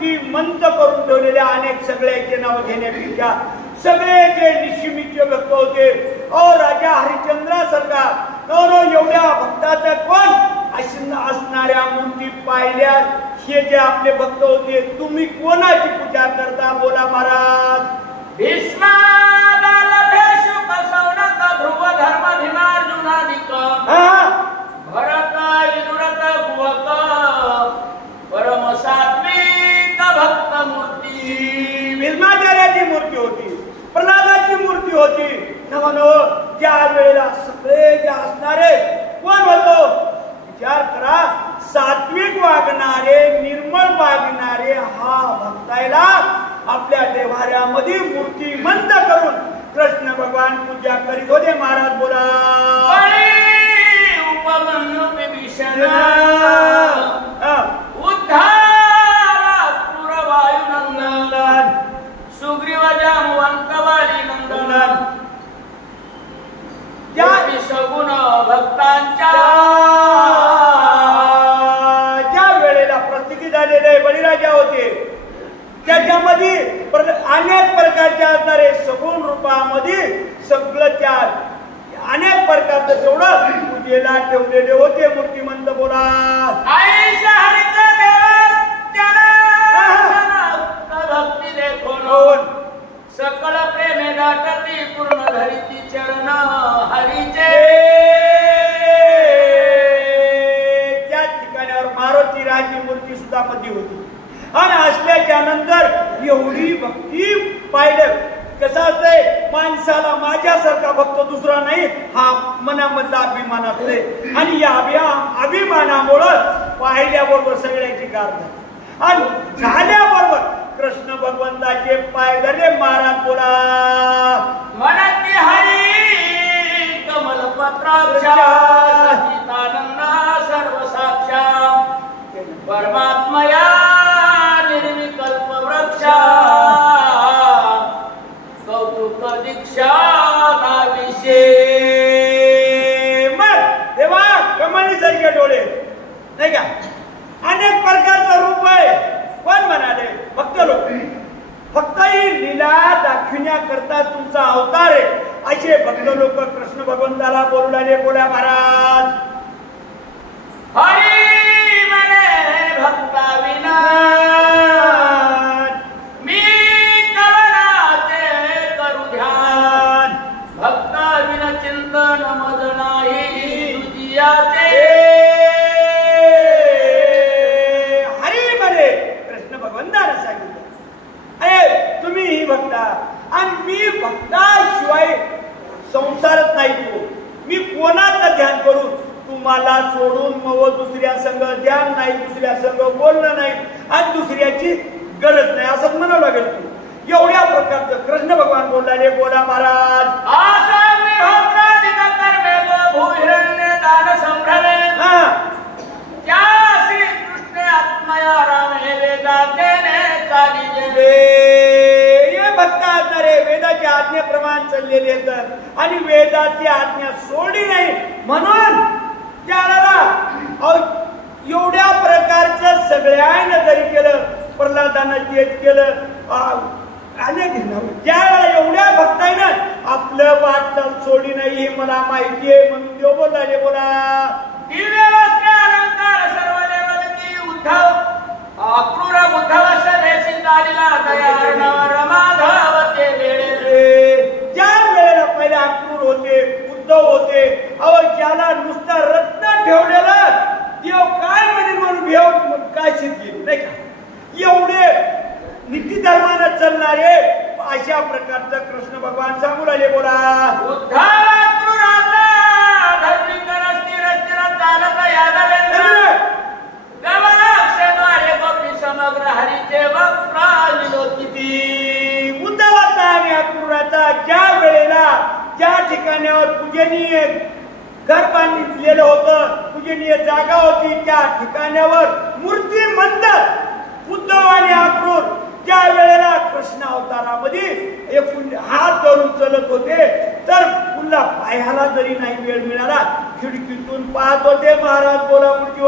मूर्ती मंत करून ठेवलेल्या अनेक सगळ्याचे नाव घेण्यापेक्षा सगळे जे निशिमीचे भक्त होते राजा हरिश्चंद्रासारखा एवढ्या भक्ताचा कोण असणाऱ्या मूर्ती पाहिल्या हे जे आपले भक्त होते तुम्ही कोणाची पूजा करता बोला महाराज भरत विदुरत कुवक परम सात्विक भक्त मूर्ती भीष्माचार्याची मूर्ती होती प्रल्हादाची मूर्ती होती त्या वेळेला सगळे जे असणारे कोण होतो विचार करा सात्विक वागणारे निर्मळ वागणारे हा भक्तायला आपल्या देवाऱ्यामध्ये मूर्ती मंत करून कृष्ण भगवान पूजा करीत होते महाराज बोला उपमन्यु विभीषण उद्धार पुरवायुनंदन सुग्रीव जामवंत वाली नंदन सगुण भक्तांच्या ज्या वेळेला प्रसिद्धी झालेले बळीराजा होते त्याच्यामध्ये अनेक प्रकारचे असणारे सगुण रूपामध्ये सगळं त्या अनेक प्रकारचं तेवढं पूजेला ठेवलेले होते मूर्तिमंत बोला भक्ती देखून सकळ प्रेमे दाटती पूर्ण धरिती चरण हरीचे त्या ठिकाणावर मारुतीराची मूर्ती सुद्धा मध्ये होती आणि असल्याच्या नंतर एवढी भक्ती पाहिलं कसं असतंय माणसाला माझ्यासारखा भक्त दुसरा नाही हा मनामधला अभिमान असते आणि या अभिमानामुळं पाहिल्याबरोबर सगळ्याची गार झाली आणि झाल्याबरोबर कृष्ण भगवंताचे पाय धरले महाराज बोला म्हणती हरी कमलपत्राक्षा सचितानंदा सर्व साक्षा परमात्मया निर्विकल्प वृक्षा कौतुक दीक्षा नाविषे मग देवा कमळीसारखे डोळे नाही का अनेक प्रकारचं रूप आहे कोण म्हणाले भक्त लोक फक्त ही लीला दाखविण्याकरता तुमचा अवतार आहे असे भक्त लोक कृष्ण भगवंताला बोलू लागले बोला महाराज हरी म्हणे भक्ता विना मी कवनाचे करू ध्यान भक्ता विना चिंतन मज नाही तुझियाचे भगवंताने सांगितलं अरे तुम्ही ही भक्ता आणि मी भक्ताशिवाय संसारात नाही तो मी कोणाचं ध्यान करू तुम्हाला सोडून मग दुसऱ्या संग ध्यान नाही दुसऱ्या संग बोलणं नाही आणि दुसऱ्याची गरज नाही असं म्हणावं लागेल तू एवढ्या प्रकारचं कृष्ण भगवान बोलणारे बोला महाराज भक्त असणारे वेदाची आज्ञेप्रमाणे चाललेले आहेत आणि वेदाची आज्ञा सोडली नाही म्हणून त्याला एवढ्या प्रकारचं सगळ्यांना जरी केलं प्रल्हादानं तेच केलं अनेक ज्या वेळेला एवढ्या भक्तांना आपलं वाटचाल सोडली नाही हे मला माहिती आहे म्हणून देव बोलला बोला दिव्य वस्त्र अलंकार सर्व देवकी उद्धव अक्रूर बुद्धवश रेसिंदारीला दयार्णव रमाधवचे वेळे ज्या वेळेला पहिले अक्रूर होते उद्धव होते ज्याला नुसता रत्न ठेवलेलं देव काय म्हणेल म्हणून भेव काय शिकली नाही का एवढे नीती धर्मानं चालणारे अशा प्रकारचं कृष्ण भगवान सांगू लागले बोला उद्धव अक्रूराचा धर्मिकर स्थिर स्थिर चालत यादवेंद्र गवनाक्षद्वारे गोपी समग्र हरीचे वक्राविलोकिती उद्धवाचा आणि अक्रूराचा ज्या वेळेला ज्या ठिकाणावर पूजनीय घर बांधलेलं होतं पूजनीय जागा होती त्या ठिकाणावर मूर्ती मंद उद्धव आणि अक्रूर ज्या वेळेला कृष्ण अवतारामध्ये एक हात धरून चलत होते तर पुन्हा पायाला जरी नाही वेळ मिळाला खिडकीतून पाहत होते महाराज बोला मूर्ती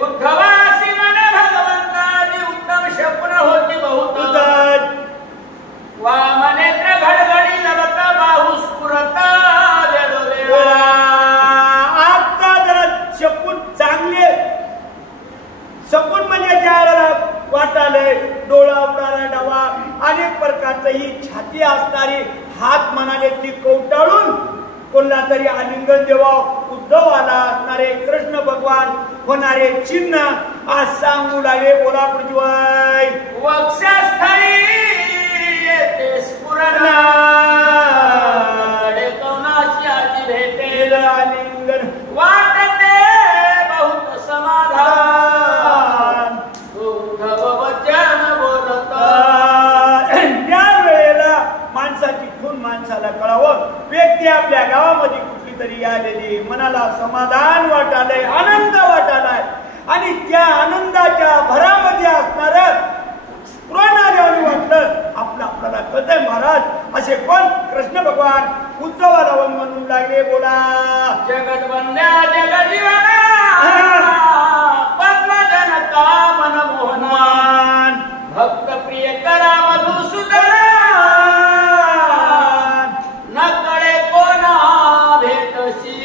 उद्धवासी मन भगवंताची उत्तम स्वप्न आलंय, डोळा उडाला डावा, अनेक प्रकारचं ही छाती असणारी, हात म्हणाले ती कवटाळून कोणला तरी आलिंगन देवा, उद्धवाला असणारे कृष्ण भगवान होणारे चिन्ह आज सांगू लागले. बोला पृथ्वी वक्षस्थळी येते स्फुरण, कोणाशी आजी भेटेल आलिंगन, वाटते बहुत समाधान, उद्धव वचन बोलत. त्या वेळेला माणसाची खून माणसाला कळावं. व्यक्ती आपल्या गावामध्ये कुठली तरी आलेली, मनाला समाधान वाटालंय, आनंद वाटालाय, आणि त्या आनंदाच्या भरामध्ये असणार स्फुरणाने वाटलं आपल्याला कळतंय महाराज असे कोण कृष्ण भगवान उद्धवाला म्हणून लागले. बोला जगत वंद्या जगजीवना, पद्मजनका मनमोहनान, भक्त प्रिय करा मधुसूदन, न कळे कोणा भेटशी.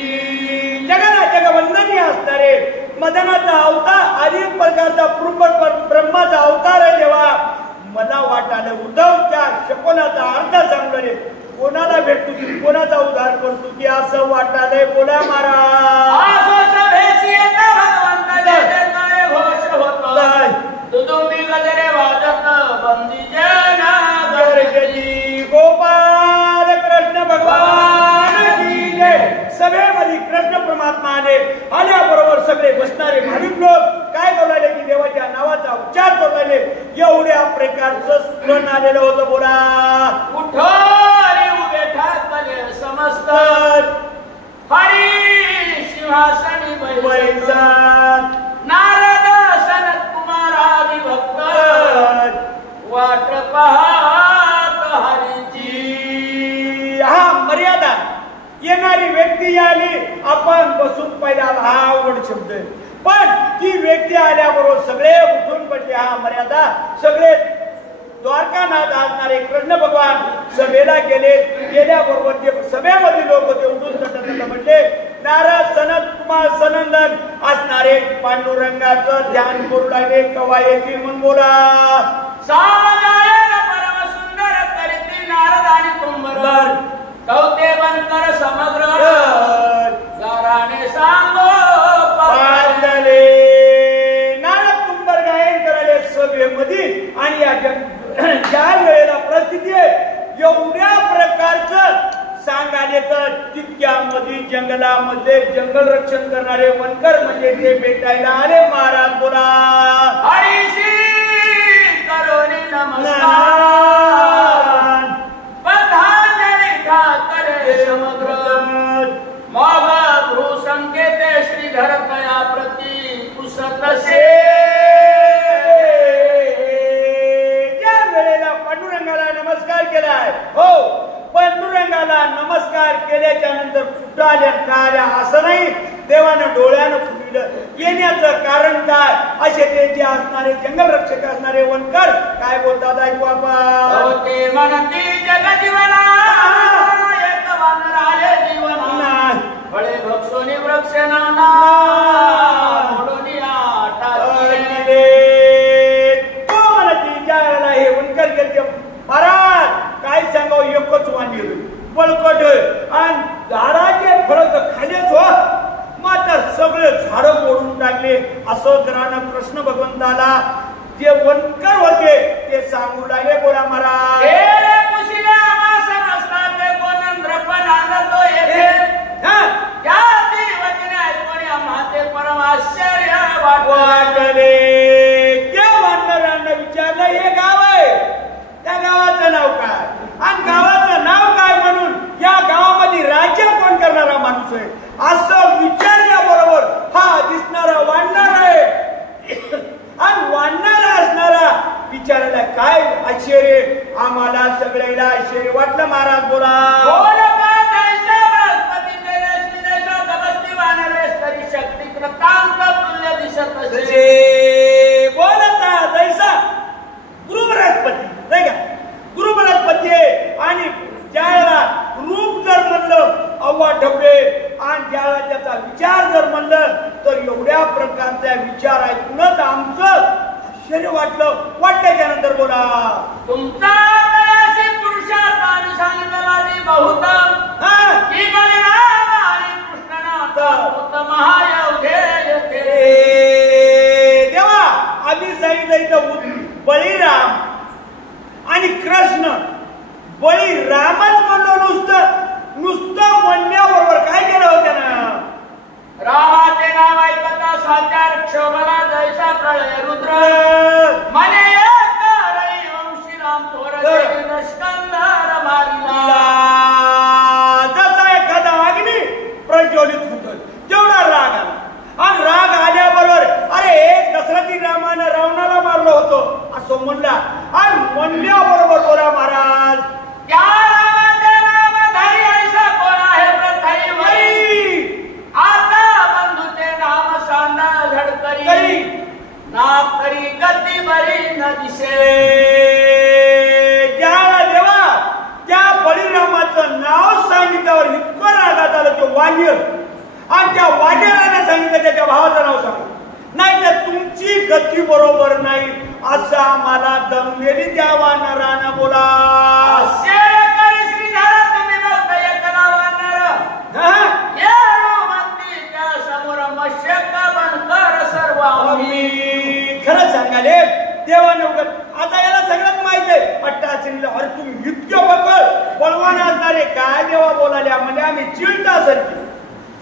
जगाला जगवंदनीय असणारे मदनाचा अवतार, अनेक प्रकारचा ब्रह्माचा अवतार आहे. जेव्हा मला वाटाले उद्धवच्या शकोनाचा अर्थ सांगले, कोणाला भेटतो की कोणाचा उद्धार करतो की असं वाटालंय. बोला महाराज तुदुंबी गजरे वाजत बंदी जन गोपाल कृष्ण भगवान की जय. सभेमध्ये कृष्ण परमात्मा आल्याबरोबर सगळे बसणारे भाविक लोक काय बोलायले की देवाच्या नावाचा उच्चार करताले. एवढ्या प्रकारचं स्मरण आलेलं होतं. बोला उठोरी उभे ठाकले समस्त, हरी सिंहासनी बैसत, नारद सनत कुमार आदी भक्त, वाट पाहत हरीची. हा मर्यादा, येणारी व्यक्ती आली आपण बसून पहिला, हा अवघड शब्द आहे, पण ती व्यक्ती आल्याबरोबर सगळे उठून पडले. हा मर्यादा. सगळे द्वारकानाथ असणारे कृष्ण भगवान सभेला गेले. गेल्याबरोबर जे सभेमध्ये लोक होते उठून तटत म्हटले, नारद सनत कुमार सनंदन असणारे पांडुरंगाचं ध्यान करू लागले. कवा येतील म्हणून बोला. सावजायन परम सुंदर करीती नारद आणि तुंबर, कौते बनकर समग्र गाराने सांगो पाजले. नारद तुंबर गायन करायले सभेमध्ये, आणि या ज्या वेळेला परिस्थिती आहे एवढ्या प्रकारचं सांगाले तर तितक्यामध्ये जंगलामध्ये जंगल रक्षण करणारे वनकर म्हणजे ते भेटायला आले. महाराज बोला हरीशी करोनी नमस्कार, बंधांजली ठाकरे समग्र, मग भ्रू संकेते श्रीधर तया प्रती पुसतसे. पांडुरंगाला नमस्कार केलाय. हो, पांडुरंगाला नमस्कार केल्याच्या नंतर कुठं आल्या काय असं नाही, देवानं डोळ्यानं फुटलं. येण्याचं कारण काय असे ते जे असणारे जंगल रक्षक असणारे वनकर काय बोलतात ऐकू आपण. ते म्हणती जगजीवना एक वानर आले जीवना, फळे भक्षोनी वृक्ष नाना हे वनकर गेले. महाराज काय सांगावं, एकच वाणी बळकट आणि झाडाचे फळ तर खालीच हो, मात्र सगळे झाड मोडून टाकले. असं जरानं कृष्ण भगवंताला जे वनकर होते ते सांगू लागले. बोला महाराज परम आश्चर्य वाटले. त्या वानरांना विचारलं हे गाव आहे, त्या गावाचं नाव काय आणि गावाचं नाव काय म्हणून या गावामध्ये राज्य कोण करणारा माणूस आहे असं विचारल्याबरोबर हा दिसणारा वाढणार आहे आणि वाढणारा असणारा विचारायला काय आश्चर्य, आम्हाला सगळ्याला आश्चर्य वाटलं. महाराज बोला शक्ती कृतांत तुल्य दिसत बोलता जैसा गुरु बृहस्पती नाही का, गुरु बृहस्पती आणि ज्याला रूप जर म्हणलं अव्वा ढबे आणि ज्याला त्याचा विचार जर म्हणलं तर एवढ्या प्रकारचा विचार ऐकूनच आमचं आश्चर्य वाटल्याच्या नंतर बोला तुमचा कळाशी पुरुषार्थाने सांगितला बहुत की बलिराम आणि कृष्णनाथ महायोगे देवा आम्ही सांगितलं इथं बळीराम आणि कृष्ण बळीरामच म्हणलो नुसतं म्हणण्याबरोबर काय केलं होतं ना रामाचे नाव ऐकता साचार क्षोभला जैसा प्रळय रुद्र मने वंशी राम थोर स्कंदर मारिला जसा एखादा अग्नी प्रज्वलित होतो तेवढा राग आला आणि राग आल्याबरोबर अरे दशरथी रामानं रावणाला मारलं होतं असं म्हणला आणि म्हणल्याबरोबर बोला महाराज क्या रामाचे नाम धरी ऐसा कोण आहे प्रथई आता बंधूचे नाम सांडा झडकरी नाक करी गती बरी न दिसे ज्या देवा त्या बळीरामाचं नाव सांगितल्यावर इतकं रागात आलं ते वानर आणि त्या वानराने सांगितलं त्याच्या भावाचं नाव सांगा नाही तर तुमची गती बरोबर नाही असं आम्हाला दमलेली त्या वानरानं बोला खरं सांगाले देवाने आता याला सगळ्यात माहित आहे अट्टाचनीला अरे तुम्ही इतकं बळवान असणारे काय देवा बोलाल्या म्हणजे आम्ही चिलटासारखी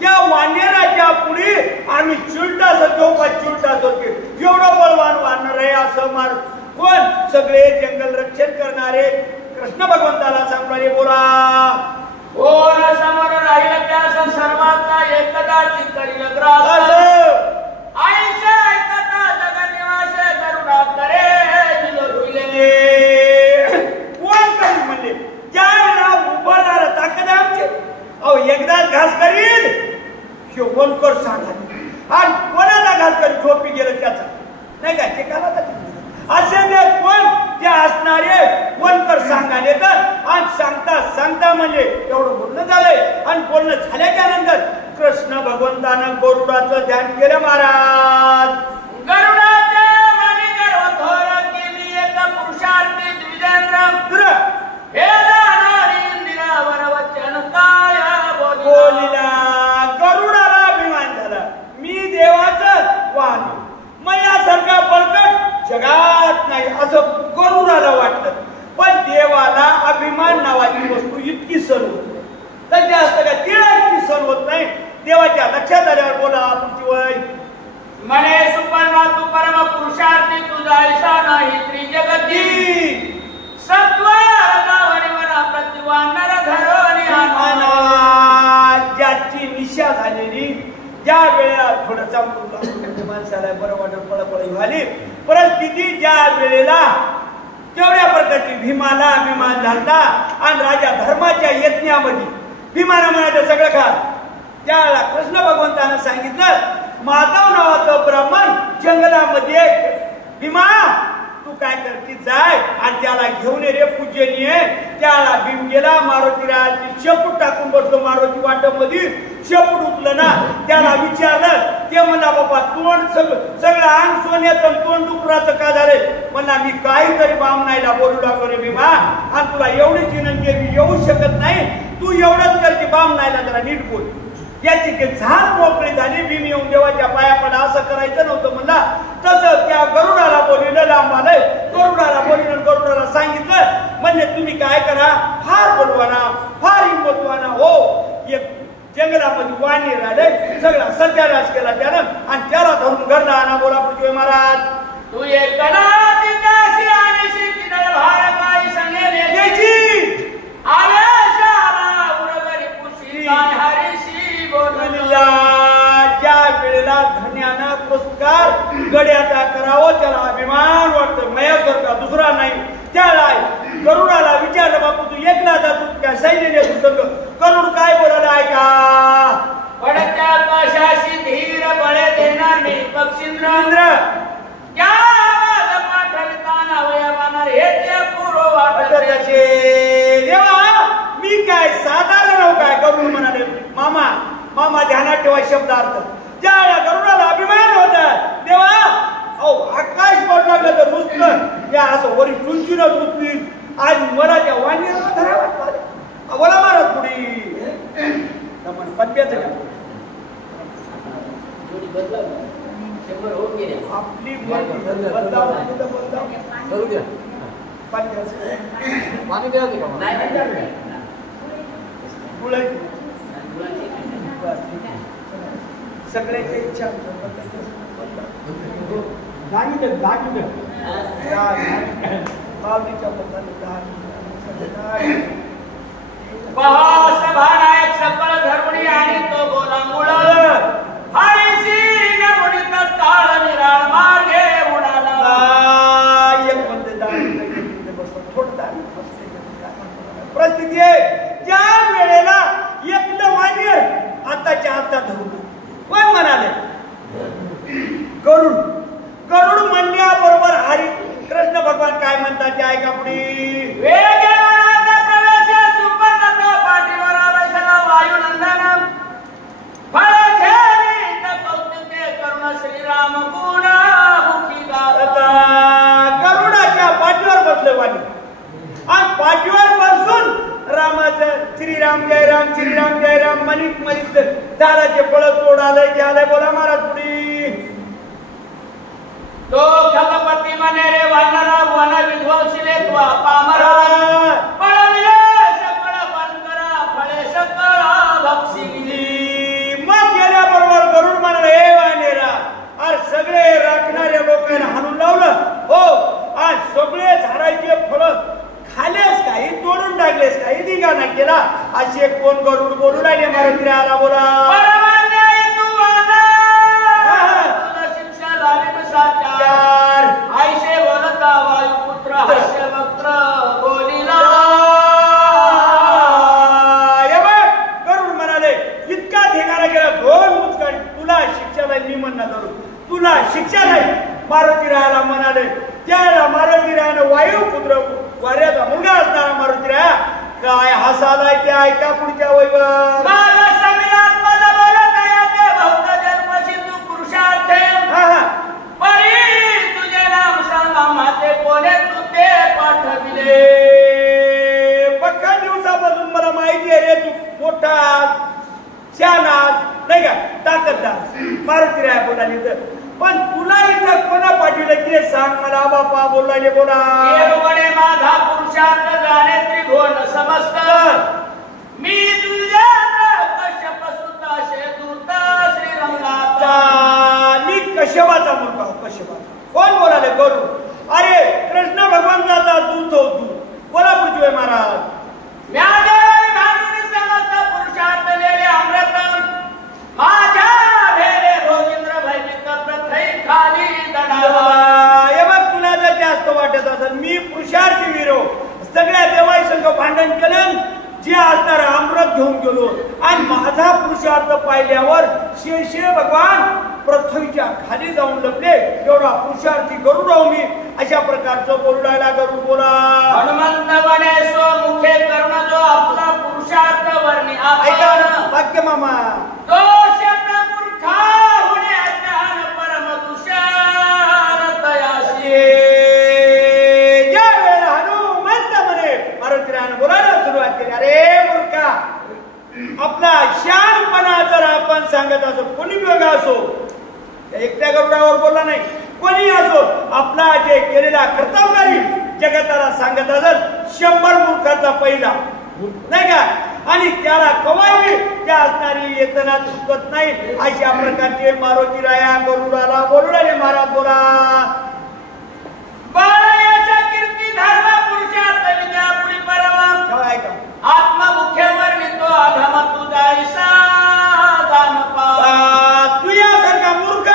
त्या वानेराच्या पुढे आम्ही चिलटासारखे का चिलटासारखे एवढं बळवान वानर आहे असं मार कोण सगळे जंगल रक्षण करणारे कृष्ण भगवंताला सांगणारे बोला कोण समोर राहिलं त्या सर्वांचा एकदाची करील ग्रास आईच्या ऐकता जगनिवासे करुणा करे कोण करील म्हणजे ज्याला उभारणार ताकद आहे आमची अहो एकदाच घास करील हे वनकर सांगा आणि कोणाला घास करील झोपी गेलं त्याचा नाही का ते काला असे ते कोण ते असणारे वनकर सांगाले तर आणि सांगता म्हणजे एवढं बोलणं झालंय आणि बोलणं झाल्याच्या नंतर कृष्ण भगवंतानं गरुडाचं ध्यान केलं महाराज गरुडाचे मनी गर्व थोर केली एक पुरुषार्थी द्विजेंद्र हे दानारी इंदिरावर वचन काय बोलिला गरुडाला अभिमान झाला मी देवाचं वाहन मयासारखा बळकट जगात नाही असं गरुडाला वाटलं पण देवाला अभिमान नावाची वस्तू इतकी सण होत नाही तर ते असतं का तिला इतकी सण होत नाही देवाच्या लक्षात आल्यावर बोला पुढची वय म्हणे सुपर्णा तू परम पुरुषार्थी तुझा ऐसा नाही त्रिजगती सत्व रजावरीवना प्रतिवानर धरोनी ज्याची निशा झालेली ज्या वेळेला थोडासा माणसाला बरं वाटत पळपळ झाली परिस्थिती ज्या वेळेला तेवढ्या प्रकारची भीमाला अभिमान झाला आणि राजा धर्माच्या यज्ञामध्ये भीमाला म्हणायचं सगळं खा त्याला कृष्ण भगवंतानं सांगितलं माधव नावाचं ब्राह्मण जंगलामध्ये भीमा तू काय करती जाय आणि त्याला घेऊन ये रे पूजनीय त्याला भीम गेला मारुतीराज शेपूट टाकून बसलो मारुती वाटमध्ये शेपूट उचलं ना त्याला विचारलं ते म्हणला बाबा तोंड सगळं अंग सोन्याचं तोंड डुकराचं का झालंय म्हणला मी काहीतरी बामणायला बोलू लागलो रे भीमा आणि तुला एवढीच विनंती मी येऊ शकत नाही तू एवढंच कर की बामणायला जरा नीट बोल याची झाड मोकळी झाली भीम येऊन देवाच्या पाया पडा असं करायचं नव्हतं म्हणला तसं त्या गरुडाला बोलिलं लांब आलंय गरुडाला बोलिलं गरुडाला सांगितलं म्हणजे तुम्ही काय करा फार बलवाना फार हिंमतवाना हो एक जंगलामध्ये वाणी राहिले सगळा सत्यानाश केला त्यानं आणि त्याला धरून घरला आणा बोला पृथ्वी महाराज तू एक कणाची काशी आणि शिकिनर भार काही संगे द्यायची आवेशाला उरगरी पुशी काय हरीशी बोलला ज्या वेळेला धन्यानं पुरस्कार गड्याचा करावं त्याला अभिमान वाटतं मयासारखा दुसरा नाही त्याला गरुडाला विचारलं बापू तू एकला जातो काय सैन्य पुस्तक गरुड काय बोलायला ऐका पडत्या कशाशी धीर बळे देणार मी पक्षींद्र क्या आवाज पाठवताना वयवाना हेचे पूर्व वाटत देवा मी काय साधारण हो काय गरुड म्हणाले मामा मामा ध्यानात ठेवा शब्दार्थ ज्या गरुडाला अभिमान होता देवा अहो आकाश पडला तर आपली बदलाव करू द्या. पाणी द्या ते का सगळ्याची इच्छा सभानायक सकळ धर्मणी आणि तो बोला मुळ हरिसी नमुनित काळ निराळ मार्गे उडाला. एक म्हणते दान बसतो थोडं दान परिस्थिती आहे. ज्या वेळेला एकलं वाणीर आताच्या हातात धरून कोण म्हणाले गरुड. गरुड म्हणण्याबरोबर हरी कृष्ण भगवान काय म्हणतात ते ऐका पुढे. वायुनंदन फळ करुण श्रीराम गुण गरुडाच्या पाठीवर बसले वाणी आणि पाठीवर बसून रामाचं श्रीराम जय राम मनिक मनिक झाडाचे फळ तोडाले घ्याले. बोला महाराज पुढे. तो खलपती मने रे वानरा वन विध्वंसिले त्वा पामर पळविले सकळ बनकरा फळे सकळ भक्षिली. मग गेल्याबरोबर गरुड म्हणाले हे वानेरा अरे सगळे राखणाऱ्या लोकांना हाणून लावलं हो आज सगळे झाडाचे फळ खालेस काही तोडून टाकलेस काही दिगाना केला असे कोण गरुड बोलू लागले. महाराज आला बोला. आईशे बोलता वायुपुत्र हास्यवक्त्र बोलिला. गरुड म्हणाले इतका ठिकाणा गेला दोन मुचकाडी तुला शिक्षा नाही. मी म्हणणार धरून तुला शिक्षा नाही. मारुती रायाला म्हणाले त्याला मारुती रायानं वायुपुत्र वाऱ्याचा मुलगा असणारा मारुती राया काय हसालाय ते ऐका पुढच्या वैभव. बक्का दिवसापासून मला माहिती आहे रे तू मोठा शानात नाही का ताकददार मारुती राया बोलाली तर पण तुला इथं कोणा पाठवलं ते सांग मला. बापा बोलाले बोला. माझा पुरुषार्थ जाणे त्रिभुवन समस्त मी तुझ्या कश्यप सुता शेतूत श्रीरंगाचा. मी कश्यपाचा मुलगा कश्यपाचा. कोण बोलाले गरुड. अरे कृष्ण भगवंताचा दूत हो तू. बोला पृथ्वी महाराज. समस्त पुरुषार्थ लेले अमृत माझ्या भेरे भोगिंद्र भयजित प्रथई खाली दडाला. हे बघ तुला जर जास्त वाटत असेल मी पुरुषार्थी वीरो सगळ्या देवाई संघ भांडण केलं जे असणार अमृत घेऊन गेलो आणि माझा पुरुषार्थ पाहिल्यावर शेषे भगवान पृथ्वीच्या खाली जाऊन लपले. एवढा पुरुषार्थी गरुड आहो मी अशा प्रकारचं बोलू लागला गरुड बोला. हनुमंत बने सो मुखे कर्ण जो आपला पुरुषार्थ वर्णी ऐका वाक्य मामा. दोष मूर्खा होणे अज्ञान परम तुषार तयासी. ज्या वेळेला हनुमंत म्हणे मारुतीरायानं बोलायला सुरुवात केली अरे मूर्खा आपला शानपणा जर आपण सांगत असो कोणी वेगळा असो एकट्या गरुडावर बोलला नाही कोणी असो आपला जे केलेला कर्तव्यकारी जगताला सांगत असत 100 मूर्खाचा पहिला नाही का आणि त्याला कवायवी त्या असणारी येतना चुकत नाही अशा प्रकारचे मारुती राया गरुडाला बोलू लागले. महाराज बोला. बाळाच्या कीर्ती धर्म पुरुषार्थ विद्या पुढे परम ऐका आत्ममुख्यवर नितो अधम तुझा ईसा दान पा. तू यासारखा मूर्ख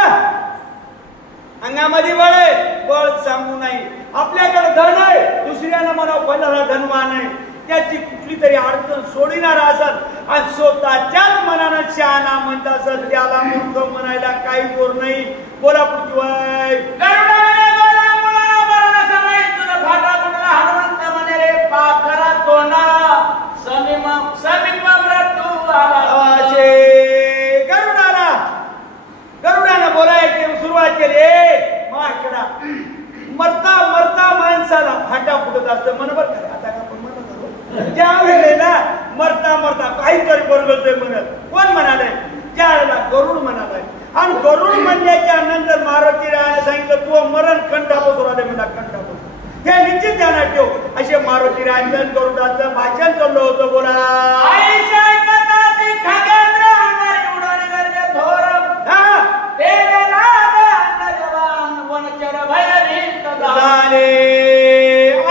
अंगामध्ये बळ सांगू नाही. आपल्याकडे धन आहे दुसऱ्याला म्हणा पहिला धनवान आहे त्याची कुठली तरी अडचण सोडणार असत आणि स्वतःच्याच मनानं शहाणा म्हणत असत त्याला मूर्ख म्हणायला काही बोर नाही. बोला पृथ्वी. हनुमंत म्हणे रे पाखरा तोंडाला समीप मृत्यू आला. गरुडानं बोलायची सुरुवात केली. माकडा मरता मरता माणसाला फाटा फुटत असतं मन बर का. आता आपण म्हणत ज्या वेळेला मरता मरता काहीतरी बरोबर म्हणत कोण म्हणाले त्यावेळेला गरुड म्हणालाय आणि गरुड म्हणल्याच्या नंतर मारुती राया तो मरण कंठापासून आले म्हणा कंठापासून. हे निश्चित ध्यानात ठेव. असे मारुती राजन गरुडाचं भाषण चाललं होतं. बोला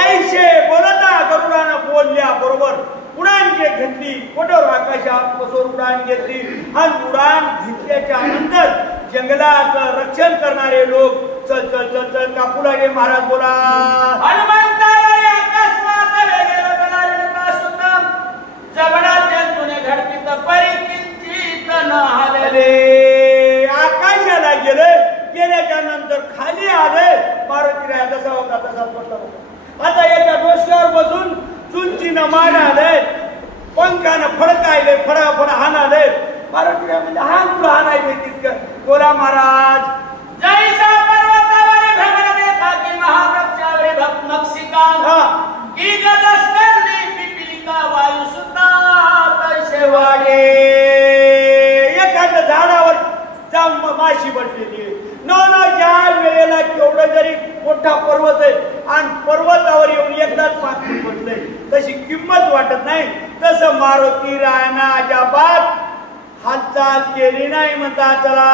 ऐशे बोलता गरुडानं बोलल्या बरोबर उडान घेतली. कोठवर आकाशात बसून उडान घेतली. आणि उडान घेतल्याच्या नंतर जंगलाचं रक्षण करणारे लोक चल चल चल चल कापू लागले. महाराज बोला आकाशाला गेले. गेल्याच्या नंतर खाली आले. मारुती राय जसा होता तसाच बसला होता. आता याच्या डोसक्यावर बसून चुंचीनं माराले. पंखानं फडकायले. फडाफड हाणाले. मारुती राय म्हणजे हान तुला हाणायचे तितकं. बोला महाराज जैसा पर्वतावर भ्रमर देखा की महावृक्षावर नक्षिका की गदस्कंदी पिपीलिका वायू सुद्धा तैसे वाढे. एखाद्या झाडावर जाऊन माशी बसलेली आहे. न ज्या वेळेला केवढं जरी मोठा पर्वत आहे आणि पर्वतावर येऊन एकदाच पाणी पडलंय तशी किंमत वाटत नाही. तसं मारुती रायना अजाबात हालचाल केली नाही. म्हणता चला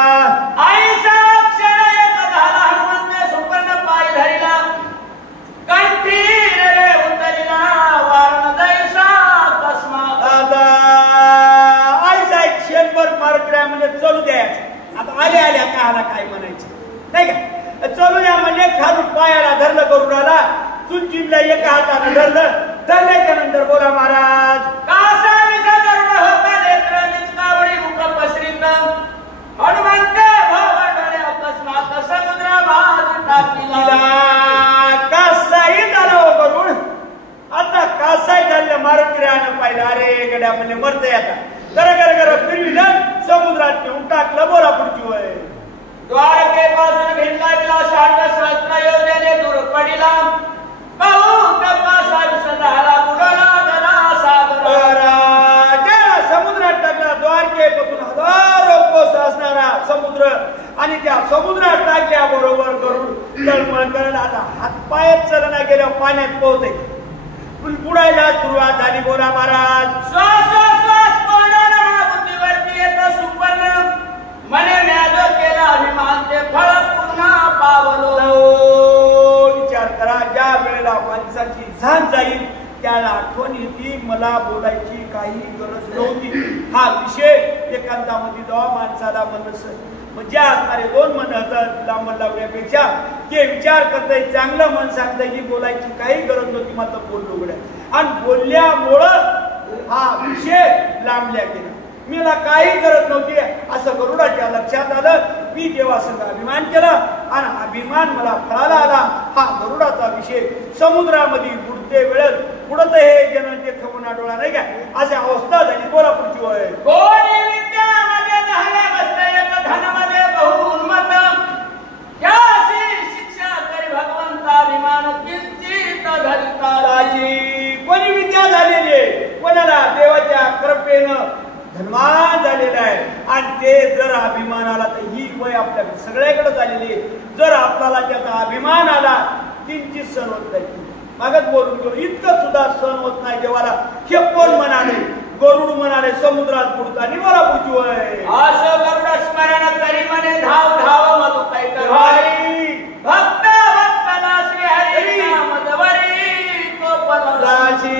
आईसा अक्षर एक झाला हनुमंत सुपर्ण पाय धरिला कंठी रे उतरिला वारण जैसा तस्मात. आता आईसा एक शेणभर मारुती राय म्हणजे चलू द्या. आता आल्या आल्या काहाला काय म्हणायचं नाही का. चलू द्या म्हणजे खालून पायाला धरलं गरुडाला. चुंचीला एका हाताने धरलं. धरल्याच्या नंतर बोला महाराज कासा विसा गरुड होता नेत्र निचकावडी मुख पसरीत हनुमंत भवडले अकस्मात समुद्राबाद टाकीला. कासाही झालं हो गरुड. आता कासाही झालं. मारुती रायनं पाहिलं. अरे गड्या म्हणजे मरतय आता. गरा गरा गरा फिरविलं समुद्रात नेऊन टाकलं. बोला पुढची वय द्वारके पासून भिंगाला 60 सहस्त्र योजने दूर पडिला. बहुत पासा झाला बुडला गला सागरा. समुद्रात टाकला. द्वारकेपासून हजारो कोस असणारा समुद्र आणि त्या समुद्रात टाकल्या बरोबर करून तळमळ करत आता हातपायच चलना गेल्यावर पाण्यात पोहते. बुडायला सुरुवात झाली. बोला महाराज श्वास श्वास कोणाला बुद्धीवरती येतं सुपर्ण मने म्यालो केला अभिमान ते फळ पुन्हा पावलो. विचार करा ज्या वेळेला माणसाची जान जाईल त्याला आठवण येते मला बोलायची काही गरज नव्हती. हा विषय एकांतामध्ये जेव्हा माणसाला मनस म्हणजे असणारे दोन मन होतात लांब लावण्यापेक्षा ते विचार करताय चांगलं मन सांगताय की बोलायची काही गरज नव्हती. मात्र बोललो गड्या आणि बोलल्यामुळं हा विषय लांबल्या गेला. मला काही गरज नव्हती असं गरुडाच्या लक्षात आलं. मी देवासंग अभिमान केला आणि अभिमान मला फळाला आला. हा गरुडाचा विषय समुद्रामध्ये बुडते वेळेत बुडत हे जन ते खवना डोळा नाही का अशी अवस्था झाली. बोला पुढची वय कोणी विद्यामध्ये झाला बसले एक धनमध्ये बहु उन्मत यासी शिक्षा करी भगवंता अभिमान किंचित धरिता. कोणी विद्या झालेली आहे कोणाला देवाच्या कृपेनं धनवान झालेला आहे आणि ते जर अभिमान आला तर ही वय आपल्याकडे सगळ्याकडे झालेली आहे. जर आपल्याला त्याचा अभिमान आला किंचित सण होत नाही. मागत बोलून गेलो इतकं सुद्धा सण होत नाही देवाला. हे कोण म्हणाले गरुड म्हणाले समुद्रात बुडता आणि मला पुढची वय असं गरुड स्मरण करी म्हणे धाव धाव मधुकाय करवाई भक्त वत्सला श्री हरी नामदवरी तो पराशी.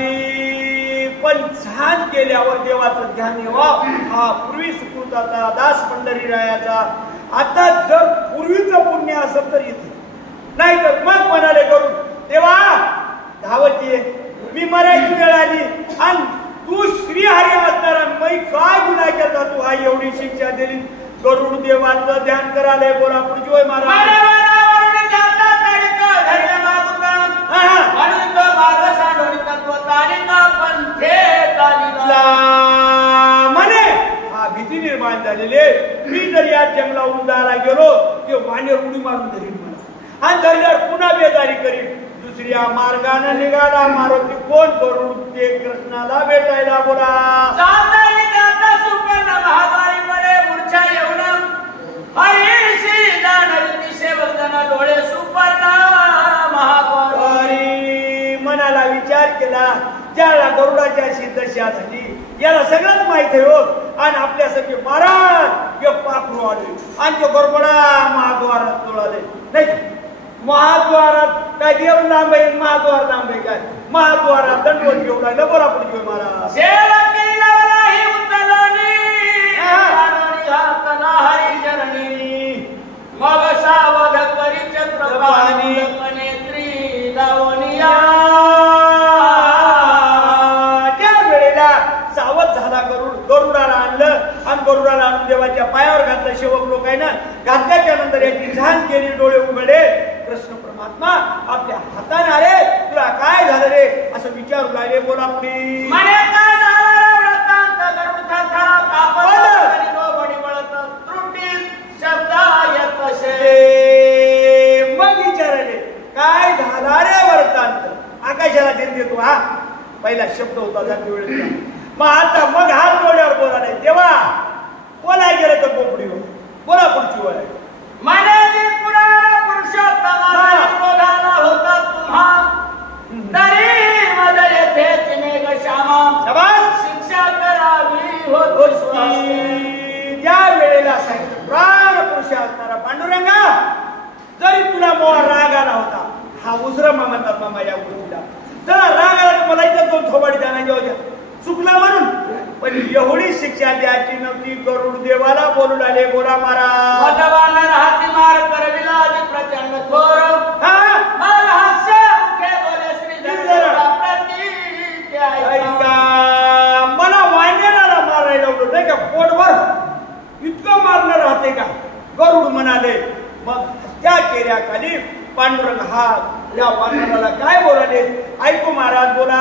पण ध्यान केल्यावर देवाचं ध्यान यावं. हा पूर्वी सुकृताचा दास पंढरीरायाचा. आता जर पूर्वीचं पुण्य असेल तर येते नाही तर मग म्हणाले गरुड देवा धावत ये मी मरायची वेळ आली आणि तू श्रीहरी असणारा मी काय गुन्हा केला तू हा एवढी शिक्षा दिली. गरुड देवाचं ध्यान करायला बोला पुढची वय महाराज म्हणे हा भीती निर्माण झालेली. मी जर या जंगलावरून जायला गेलो की वानेर उडी मारून धरीन मला आणि धरल्यावर पुन्हा बेजारी करीन. दुसऱ्या मार्गाने निघाला मारुती कोण गरुड ते कृष्णाला भेटायला. बोला महाद्वारी मध्ये मूर्छा येऊन हरीशी दानवी सेवक डोळे सुख ज्याला ज्याला गरुडाची अशी दशा झाली याला सगळंच माहित आहे हो. आणि आपल्यासारखे महाराज हे पाखरू आले आणि तो गरबडा महाद्वारात तुळाले नाही. महाद्वारात काय देव लांब आहे महाद्वार लांब आहे काय महाद्वारात दंडवत घेऊन लागलं बोला पुढे महाराज मग सावध करी चंद्रपाणी नेत्री लावणिया. त्या वेळेला सावध झाला गरुडाला आणलं आणि गरुडाला आणून देवाच्या पायावर घातलं. सेवक लोक आहे ना घातल्याच्या नंतर याची झान केली डोळे उघडे. कृष्ण परमात्मा आपल्या हाताने आले तुला काय झालं रे असं विचारू लागले बोला पुढे. मग विचारले काय झाला रे वृत्तांत आकाशाला धीर देतो हा पहिला शब्द होता त्या वेळेचा. मग आता मग हात जोड्यावर बोलायला तेव्हा बोलाय गेलं तर पोपडी हो बोला पुढची वय मनाजी पुराण पुरुषोत्तमाला बोलायला होता तुम्हा तरी माझ्या येथेच नेग श्यामा शाबास शिक्षा करावी होती. ज्या वेळेला सांगितलं प्राण पुरुष असणारा पांडुरंगा जरी तुला मोहा राग आला होता हा उजरा म्हणतात मामा या गोष्टीला जरा राग आला तर मला इथं दोन थोबाडी जाण्याच्या होत्या चुकला म्हणून पण एवढी शिक्षा द्यायची नव्हती. गरुड देवाला बोलून आले बोला महाराज हाती मार करविला आधी प्रचंड थोर हास्य मुखे बोले श्री ऐका मला वांगेला मारायला लावलं नाही का पोटभर इतकं मारणं राहते का गरुड म्हणाले. मग त्या केऱ्याखाली पांडुरंग हा या वानराला काय बोलाले ऐकू महाराज बोला.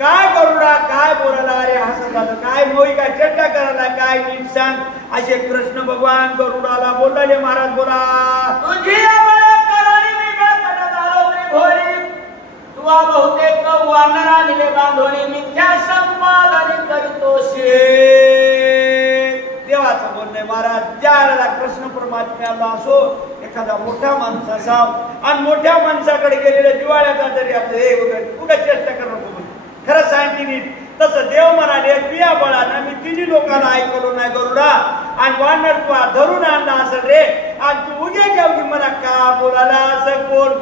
काय गरुडा काय बोलायला अरे हसत झालं काय मोई काय चर्चा करायला काय नीट सांग असे कृष्ण भगवान गरुडाला बोलले. महाराज बोला. तुवा बहुतेक वानरा निले बांधोनी मिथ्या संपादन करतोशे. देवाचं बोलणे महाराज ज्याला कृष्ण परमात्म्याला असो एखादा मोठा माणूस असाव आणि मोठ्या माणसाकडे गेलेल्या दिवाळ्याचा तरी आपलं कुठं चेष्टा करणं खरं सांगते नीट तसं देव म्हणाले पिया बळानं मी तिन्ही लोकांना ऐकलो नाही गरुडा आणि वानर तू धरून आणला असं रे आणि तू उद्या जाऊ मला का बोलायला असं बोल.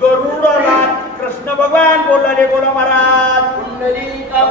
गरुडाला कृष्ण भगवान बोलले बोला महाराज. कुंडली का